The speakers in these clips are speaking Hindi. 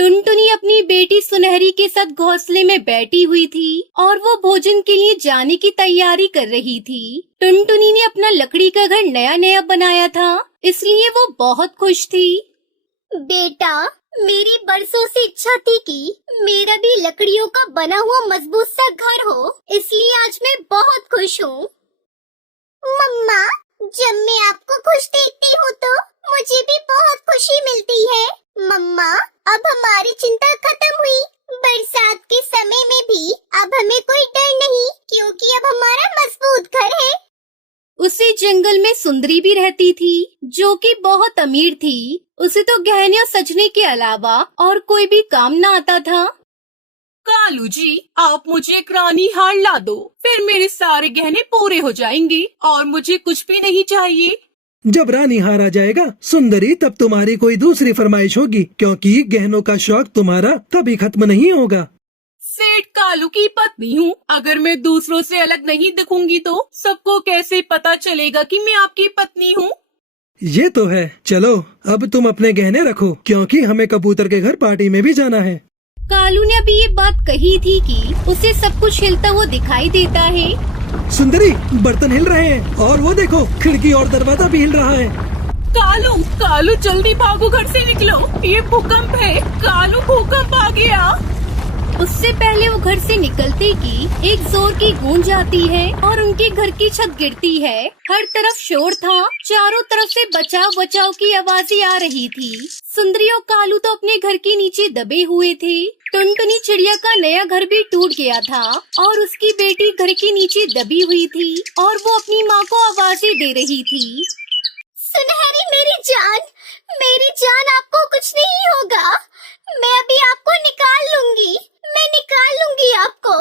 टुनटुनी अपनी बेटी सुनहरी के साथ घोंसले में बैठी हुई थी और वो भोजन के लिए जाने की तैयारी कर रही थी। टुनटुनी ने अपना लकड़ी का घर नया नया बनाया था, इसलिए वो बहुत खुश थी। बेटा, मेरी बरसों से इच्छा थी कि मेरा भी लकड़ियों का बना हुआ मजबूत सा घर हो, इसलिए आज मैं बहुत खुश हूँ। मम्मा, जब मैं आपको खुश देखती हूँ तो मुझे भी बहुत खुशी मिलती है। मम्मा, अब हमारी चिंता खत्म हुई। बरसात के समय में भी अब हमें कोई डर नहीं, क्योंकि अब हमारा मजबूत घर है। उसी जंगल में सुंदरी भी रहती थी, जो कि बहुत अमीर थी। उसे तो गहने और सजने के अलावा और कोई भी काम न आता था। कालू जी, आप मुझे एक रानी हार ला दो, फिर मेरे सारे गहने पूरे हो जाएंगे और मुझे कुछ भी नहीं चाहिए। जब रानी हार आ जाएगा सुंदरी, तब तुम्हारी कोई दूसरी फरमाइश होगी, क्योंकि गहनों का शौक तुम्हारा कभी खत्म नहीं होगा। सेठ कालू की पत्नी हूँ, अगर मैं दूसरों से अलग नहीं दिखूंगी तो सबको कैसे पता चलेगा कि मैं आपकी पत्नी हूँ। ये तो है। चलो अब तुम अपने गहने रखो, क्योंकि हमें कबूतर के घर पार्टी में भी जाना है। कालू ने अभी ये बात कही थी कि उसे सब कुछ हिलता हुआ दिखाई देता है। सुंदरी, बर्तन हिल रहे हैं और वो देखो, खिड़की और दरवाजा भी हिल रहा है। कालू, कालू जल्दी भागो, घर से निकलो, ये भूकंप है। कालू, भूकंप आ गया। उससे पहले वो घर से निकलते की एक जोर की गूंज आती है और उनके घर की छत गिरती है। हर तरफ शोर था, चारों तरफ से बचाव बचाव की आवाजें आ रही थी। सुंदरी और कालू तो अपने घर के नीचे दबे हुए थे। टुनटुनी चिड़िया का नया घर भी टूट गया था और उसकी बेटी घर के नीचे दबी हुई थी और वो अपनी माँ को आवाजें दे रही थी। सुनहरी, मेरी जान, आपको कुछ नहीं होगा। मैं अभी आपको निकाल लूंगी, मैं निकाल लूंगी आपको।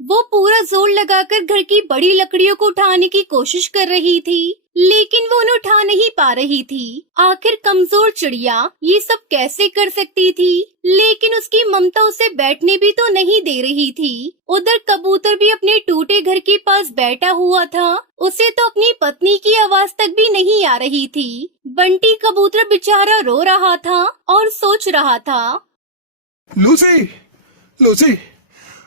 वो पूरा जोर लगाकर घर की बड़ी लकड़ियों को उठाने की कोशिश कर रही थी, लेकिन वो उन्हें उठा नहीं पा रही थी। आखिर कमजोर चिड़िया ये सब कैसे कर सकती थी, लेकिन उसकी ममता उसे बैठने भी तो नहीं दे रही थी। उधर कबूतर भी अपने टूटे घर के पास बैठा हुआ था। उसे तो अपनी पत्नी की आवाज तक भी नहीं आ रही थी। बंटी कबूतर बेचारा रो रहा था और सोच रहा था, लूसी, लूसी,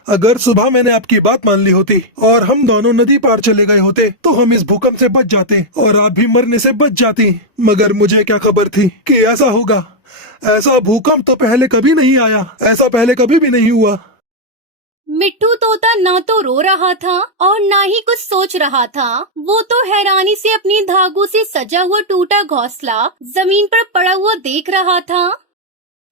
अगर सुबह मैंने आपकी बात मान ली होती और हम दोनों नदी पार चले गए होते तो हम इस भूकंप से बच जाते और आप भी मरने से बच जाती। मगर मुझे क्या खबर थी कि ऐसा होगा। ऐसा भूकंप तो पहले कभी नहीं आया, ऐसा पहले कभी भी नहीं हुआ। मिट्ठू तोता ना तो रो रहा था और ना ही कुछ सोच रहा था। वो तो हैरानी से अपनी धागों से सजा हुआ टूटा घोंसला जमीन पर पड़ा हुआ देख रहा था।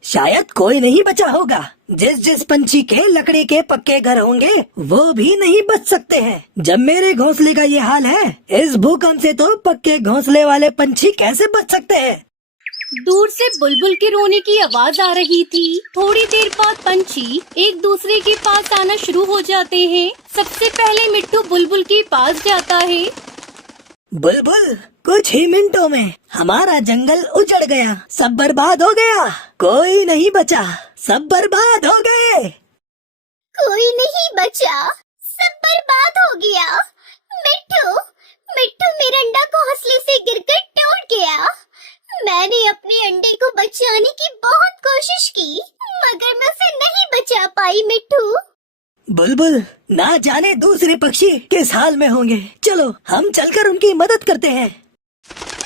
शायद कोई नहीं बचा होगा। जिस पंछी के लकड़ी के पक्के घर होंगे वो भी नहीं बच सकते हैं। जब मेरे घोंसले का ये हाल है, इस भूकंप से तो पक्के घोंसले वाले पंछी कैसे बच सकते हैं। दूर से बुलबुल के रोने की आवाज आ रही थी। थोड़ी देर बाद पंछी एक दूसरे के पास आना शुरू हो जाते हैं। सबसे पहले मिट्ठू बुलबुल के पास जाता है। बुलबुल, कुछ ही मिनटों में हमारा जंगल उजड़ गया, सब बर्बाद हो गया, कोई नहीं बचा, सब बर्बाद हो गए। कोई नहीं बचा, सब बर्बाद हो गया। मिट्ठू, मेरा अंडा घोंसले से गिरकर टूट गया। मैंने अपने अंडे को बचाने की बहुत कोशिश की, मगर मैं उसे नहीं बचा पाई। मिट्ठू, बुलबुल, ना जाने दूसरे पक्षी किस हाल में होंगे। चलो हम चलकर उनकी मदद करते हैं।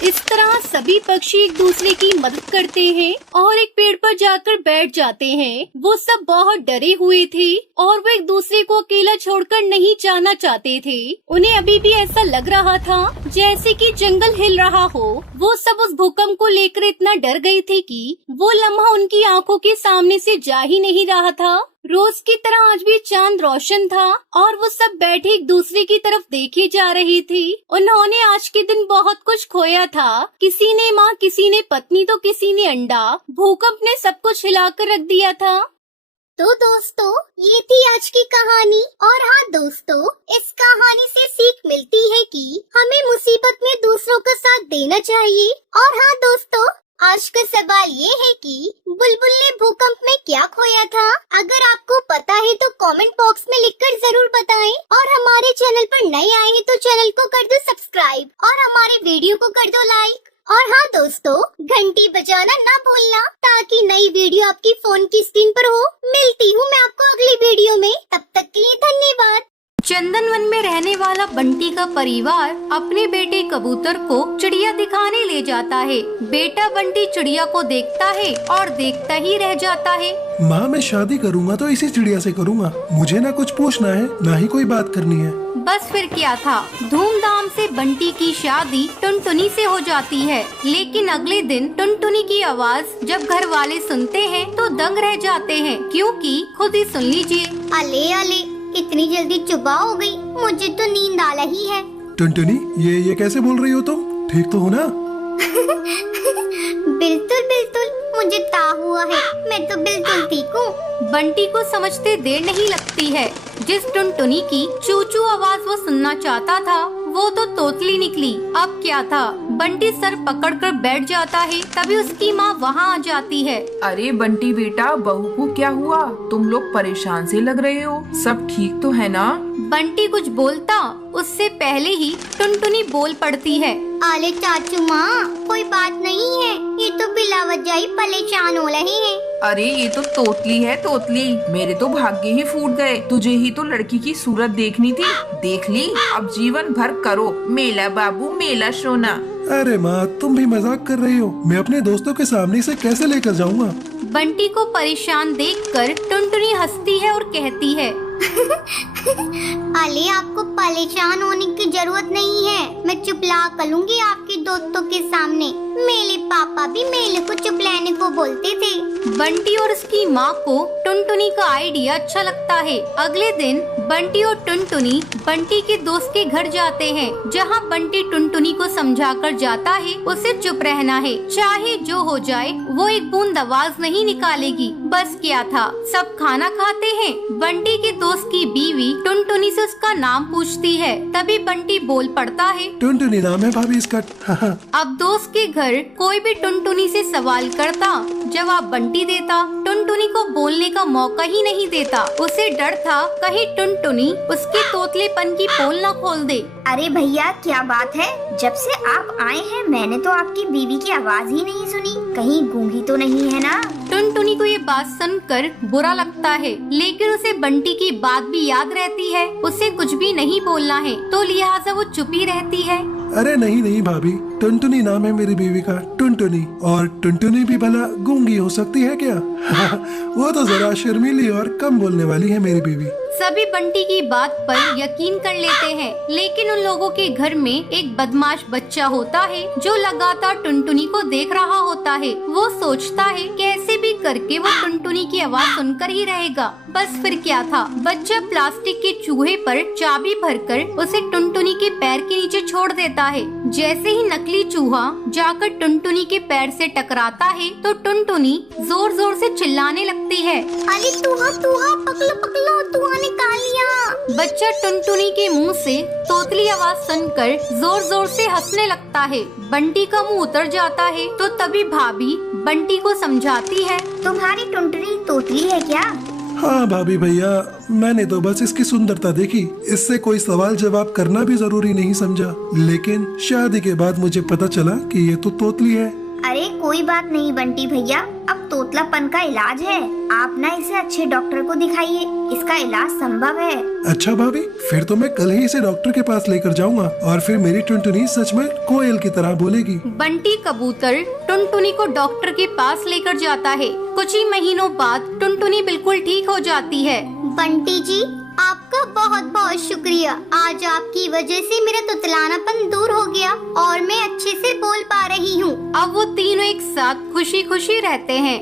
इस तरह सभी पक्षी एक दूसरे की मदद करते हैं और एक पेड़ पर जाकर बैठ जाते हैं। वो सब बहुत डरे हुए थे और वो एक दूसरे को अकेला छोड़कर नहीं जाना चाहते थे। उन्हें अभी भी ऐसा लग रहा था जैसे कि जंगल हिल रहा हो। वो सब उस भूकंप को लेकर इतना डर गए थे कि वो लम्हा उनकी आंखों के सामने से जा ही नहीं रहा था। रोज की तरह आज भी चांद रोशन था और वो सब बैठे एक दूसरे की तरफ देखे जा रहे थे। उन्होंने आज के दिन बहुत कुछ खोया था। किसी ने माँ, किसी ने पत्नी तो किसी ने अंडा। भूकंप ने सब कुछ हिलाकर रख दिया था। तो दोस्तों, ये थी आज की कहानी। और हाँ दोस्तों, इस कहानी से सीख मिलती है कि हमें मुसीबत में दूसरों का साथ देना चाहिए। और हाँ दोस्तों, आज का सवाल ये है कि बुलबुल ने भूकंप में क्या खोया था। अगर आपको पता है तो कमेंट बॉक्स में लिखकर जरूर बताएं। और हमारे चैनल पर नए आए हैं तो चैनल को कर दो सब्सक्राइब और हमारे वीडियो को कर दो लाइक। और हाँ दोस्तों, घंटी बजाना ना भूलना ताकि नई वीडियो आपकी फोन की स्क्रीन पर हो। मिलती हूँ मैं आपको अगली वीडियो में, तब तक के लिए धन्यवाद। चंदनवन में रहने वाला बंटी का परिवार अपने बेटे कबूतर को चिड़िया दिखाने ले जाता है। बेटा बंटी चिड़िया को देखता है और देखता ही रह जाता है। माँ, मैं शादी करूँगा तो इसी चिड़िया से करूँगा। मुझे ना कुछ पूछना है, ना ही कोई बात करनी है। बस फिर क्या था, धूमधाम से बंटी की शादी टुनटुनी से हो जाती है। लेकिन अगले दिन टुनटुनी की आवाज जब घर वाले सुनते हैं तो दंग रह जाते हैं, क्योंकि खुद ही सुन लीजिए। अले अले, इतनी जल्दी सुबह हो गई, मुझे तो नींद आ रही है। टुनटुनी, ये कैसे बोल रही हो तुम? ठीक तो हो ना? बिल्कुल बिल्कुल, मुझे ता हुआ है, मैं तो बिल्कुल ठीक हूँ। बंटी को समझते देर नहीं लगती है। जिस टुनटुनी की चूचू आवाज वो सुनना चाहता था वो तो तोतली निकली। अब क्या था, बंटी सर पकड़कर बैठ जाता है, तभी उसकी माँ वहाँ आ जाती है। अरे बंटी बेटा, बहू को क्या हुआ? तुम लोग परेशान से लग रहे हो, सब ठीक तो है ना? बंटी कुछ बोलता उससे पहले ही टुनटुनी बोल पड़ती है। अरे चाचू माँ, कोई बात नहीं है, ये तो बिला वजह ही परेशान हो रहे हैं। अरे ये तो तोतली है, तोतली। मेरे तो भाग्य ही फूट गए। तुझे ही तो लड़की की सूरत देखनी थी, देख ली। अब जीवन भर करो मेला बाबू, मेला सोना। अरे माँ, तुम भी मजाक कर रही हो। मैं अपने दोस्तों के सामने इसे कैसे लेकर जाऊँगा? बंटी को परेशान देखकर टुनटुनी हंसती है और कहती है, अले आपको परेशान होने की जरूरत नहीं है, मैं चुपला करूंगी आपके दोस्तों के सामने। मेरे पापा भी मेले को चुपलाने को बोलते थे। बंटी और उसकी माँ को टुनटुनी का आइडिया अच्छा लगता है। अगले दिन बंटी और टुनटुनी बंटी के दोस्त के घर जाते हैं, जहाँ बंटी टुनटुनी को समझाकर जाता है उसे चुप रहना है, चाहे जो हो जाए वो एक बूंद आवाज नहीं निकालेगी। बस क्या था, सब खाना खाते हैं। बंटी के दोस्त की बीवी टुनटुनी से उसका नाम पूछती है, तभी बंटी बोल पड़ता है, टुनटुनी नाम है भाभी इसका। अब दोस्त के घर कोई भी टुनटुनी से सवाल करता, जवाब बंटी देता। टुनटुनी को बोलने का मौका ही नहीं देता। उसे डर था कहीं टुनटुनी उसके तोतलेपन की पोल न खोल दे। अरे भैया, क्या बात है? जब से आप आए हैं मैंने तो आपकी बीवी की आवाज ही नहीं सुनी, कहीं गूंगी तो नहीं है ना? टुनटुनी को ये बात सुनकर बुरा लगता है, लेकिन उसे बंटी की बात भी याद रहती है। उसे कुछ भी नहीं बोलना है, तो लिहाजा वो चुप ही रहती है। अरे नहीं नहीं भाभी, टुनटुनी नाम है मेरी बीवी का, टुनटुनी। और टुनटुनी भी भला गूंगी हो सकती है क्या? वो तो जरा शर्मीली और कम बोलने वाली है मेरी बीवी। सभी बंटी की बात पर यकीन कर लेते हैं, लेकिन उन लोगों के घर में एक बदमाश बच्चा होता है जो लगातार टुनटुनी को देख रहा होता है। वो सोचता है कैसे भी करके वो टुनटुनी की आवाज सुनकर ही रहेगा। बस फिर क्या था, बच्चा प्लास्टिक के चूहे पर चाबी भरकर उसे टुनटुनी के पैर के नीचे छोड़ देता है। जैसे ही नकली चूहा जाकर टुनटुनी के पैर से टकराता है तो टुनटुनी जोर जोर से चिल्लाने लगती है, अरे तुहा तुहा, पकलो पकलो, तुहा निकाल लिया। बच्चा टुनटुनी के मुंह से तोतली आवाज सुनकर जोर जोर से हंसने लगता है। बंटी का मुंह उतर जाता है, तो तभी भाभी बंटी को समझाती है, तुम्हारी टुनटुनी तोतली है क्या? हाँ भाभी भैया, मैंने तो बस इसकी सुंदरता देखी, इससे कोई सवाल जवाब करना भी जरूरी नहीं समझा। लेकिन शादी के बाद मुझे पता चला कि ये तो तोतली है। अरे कोई बात नहीं बंटी भैया, अब तोतलापन का इलाज है, आप ना इसे अच्छे डॉक्टर को दिखाइए, इसका इलाज संभव है। अच्छा भाभी, फिर तो मैं कल ही इसे डॉक्टर के पास लेकर जाऊंगा और फिर मेरी टुनटुनी सच में कोयल की तरह बोलेगी। बंटी कबूतर टुनटुनी को डॉक्टर के पास लेकर जाता है। कुछ ही महीनों बाद टुनटुनी बिल्कुल ठीक हो जाती है। बंटी जी, आपका बहुत बहुत शुक्रिया, आज आपकी वजह से मेरा तुतलानापन दूर हो गया और मैं अच्छे से बोल पा रही हूँ। अब वो तीनों एक साथ खुशी खुशी रहते हैं।